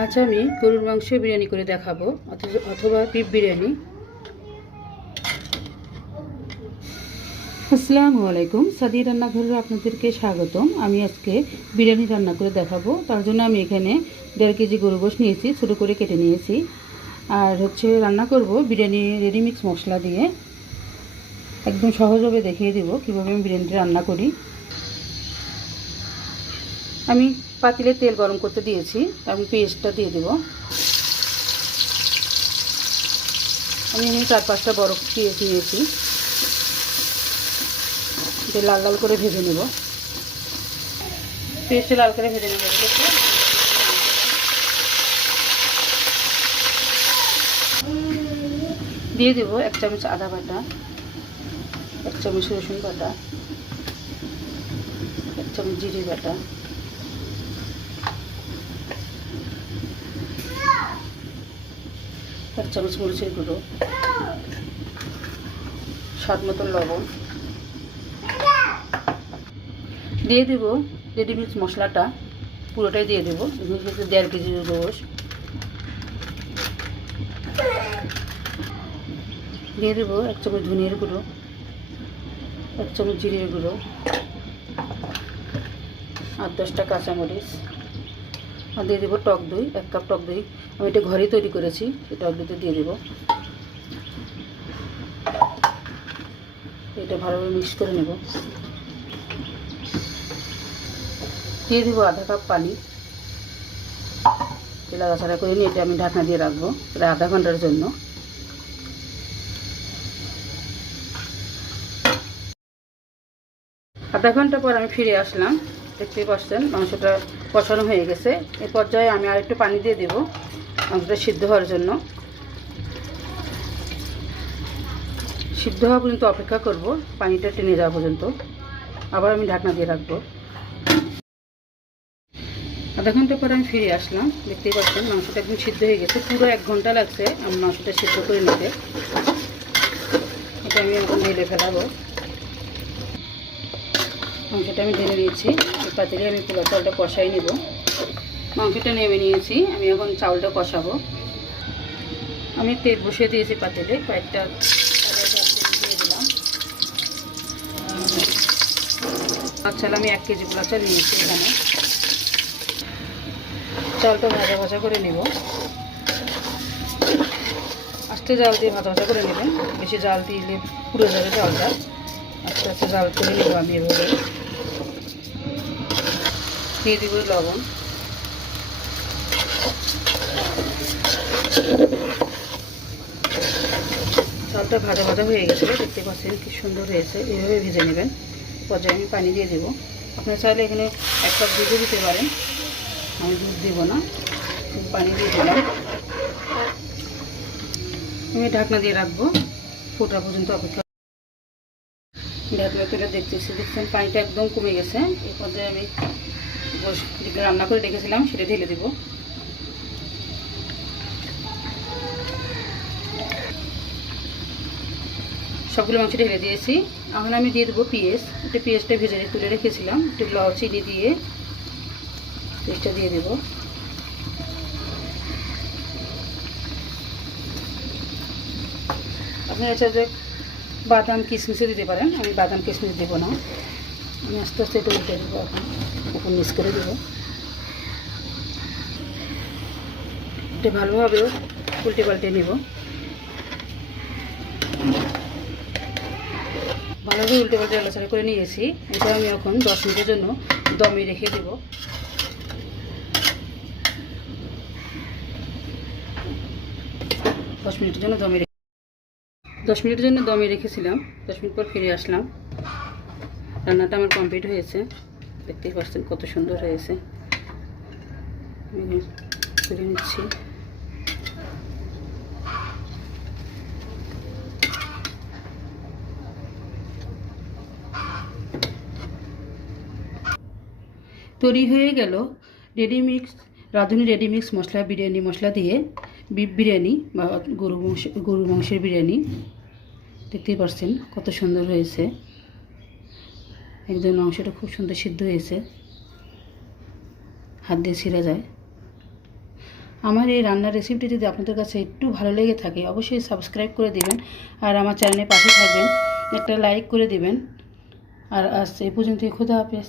আজ আমি গরুর মাংস বিরিয়ানি করে দেখাবো অথবা বিফ বিরিয়ানি। আসসালামু আলাইকুম, সাদি রান্নাঘরে আপনাদেরকে স্বাগতম। আমি আজকে বিরিয়ানি রান্না করে দেখাবো। তার জন্য আমি এখানে 1.5 কেজি গরু গোশত নিয়েছি, ছোটো করে কেটে নিয়েছি। আর রান্না করব বিরিয়ানি রেডিমিক্স মশলা দিয়ে। একদম সহজভাবে দেখিয়ে দেব কীভাবে আমি বিরিয়ানিটি রান্না করি। আমি পাতিলে তেল গরম করতে দিয়েছি, আমি পেস্টটা দিয়ে দেব। আমি 4-5টা বড় পেঁয়াজ নিয়েছি, এটা লাল লাল করে ভেজে নেব। পেস্টে লাল করে ভেজে নেব। দিয়ে দেব 1 চামচ আদা বাটা, 1 চামচ রসুন বাটা, 1 চামচ জিরে বাটা, 1 চামচ মরিচের গুঁড়ো, স্বাদ মতো লবণ। দিয়ে দেব রেডিমিক্স মশলাটা, পুরোটাই দিয়ে দেবো। 1.5 কেজি গোশ। দিয়ে দেবো 1 চামচ ধনিয়ার গুঁড়ো, 1 চামচ জিরের গুঁড়ো, 8-10টা কাঁচামরিচ। আর দিয়ে দেবো টক দই, 1 কাপ টক দই। আমি এটা ঘরেই তৈরি করেছি, এই টক দইটা দিয়ে দেবো। এটা ভালোভাবে মিক্স করে নেব। দিয়ে দেবো 1/2 কাপ পানি। নাড়াচাড়া করে নিয়ে এটা আমি ঢাকনা দিয়ে রাখবো প্রায় 1/2 ঘন্টার জন্য। আধা ঘন্টা পর আমি ফিরে আসলাম। দেখতেই পাচ্ছেন মাংসটা কষানো হয়ে গেছে। এই পর্যায়ে আমি আরেকটু পানি দিয়ে দেবো মাংসটা সিদ্ধ হওয়ার জন্য। সিদ্ধ হওয়া পর্যন্ত অপেক্ষা করব, পানিটা টেনে যাওয়া পর্যন্ত। আবার আমি ঢাকনা দিয়ে রাখবো। আধা ঘন্টা পর আমি ফিরে আসলাম। দেখতেই পাচ্ছেন মাংসটা একদম সিদ্ধ হয়ে গেছে। পুরো 1 ঘন্টা লাগছে আমি মাংসটা সিদ্ধ করে নিতে। এটা আমি এখন ঢেলে ফেলাবো। মাংসটা আমি ঢেলে নিয়েছি। এই পাতিলে আমি পুরো চালটা কষাই নেব। মাংসটা নেমে নিয়েছি, আমি এখন চাউলটা কষাবো। আমি তেল বসিয়ে দিয়েছি পাতিলে, কয়েকটা দিয়ে দিলাম। চাল আমি 1 কেজি পোলা চাল নিয়েছি। এখানে চালটা ভাজা ভাজা করে নেব। আস্তে জাল দিয়ে ভাজা ভাজা করে নেবেন, বেশি জাল দিলে পুড়ে যাবে চালটা। আস্তে আস্তে জাল করে নেব আমি এভাবে। দিয়ে দিব লবণ। চালটা ভাজা ভাজা হয়ে গেছে, দেখতে পাচ্ছেন কি সুন্দর হয়েছে। এইভাবে ভেজে নেবেন। পর্যায়ে আমি পানি দিয়ে দেবো। আপনারা চাইলে এখানে 1 কাপ দুধও দিতে পারেন, আমি দুধ দেব না, পানি দিয়ে দিলাম। আমি ঢাকনা দিয়ে রাখবো, ফোটা পর্যন্ত অপেক্ষা। ঢাকনা তুলে দেখছেন পানিটা একদম কমে গেছে। এই পর্যায়ে আমি যেটা রান্না করে রেখেছিলাম সেটা ঢেলে দেবো। সবগুলো মাংস ঢেলে দিয়েছি। এখন আমি দিয়ে দেবো পেঁয়াজ। এটা পেঁয়াজটা ভেজে তুলে রেখেছিলাম, একটু চিনি দিয়ে পেঁয়াজটা দিয়ে দেবো। আপনারা চাইলে বাদাম কিশমিশও দিতে পারেন, আমি বাদাম কিশমিশ দেবো না। আমি আস্তে আস্তে এটা উল্টে দেবো, এখন উপর মিক্স করে দেবো। এটা ভালোভাবে উল্টে পাল্টে নেব। ভালোভাবে উল্টে পাল্টে আলোচনা করে নিয়েছি। এটা আমি এখন 10 মিনিটের জন্য দমে রেখে দেব। 10 মিনিটের জন্য দমে রেখেছিলাম। 10 মিনিট পর ফিরে আসলাম। রান্নাটা আমার কমপ্লিট হয়েছে, দেখতেই পাচ্ছেন কত সুন্দর হয়েছে। আমি করে নিচ্ছি। তৈরি হয়ে গেল রাঁধুনি রেডিমিক্স মশলা, বিরিয়ানি মশলা দিয়ে বিফ বিরিয়ানি বা গরু মাংসের বিরিয়ানি। দেখতেই পাচ্ছেন কত সুন্দর হয়েছে। একদম মাংসটা খুব সুন্দর সিদ্ধ হয়েছে, হাত দিয়ে ছিঁড়া যায়। আমার এই রান্নার রেসিপিটি যদি আপনাদের কাছে একটু ভালো লেগে থাকে অবশ্যই সাবস্ক্রাইব করে দিবেন আর আমার চ্যানেলের পাশে থাকবেন, একটা লাইক করে দিবেন। আর আজ এই পর্যন্তই, খোদা হাফেজ।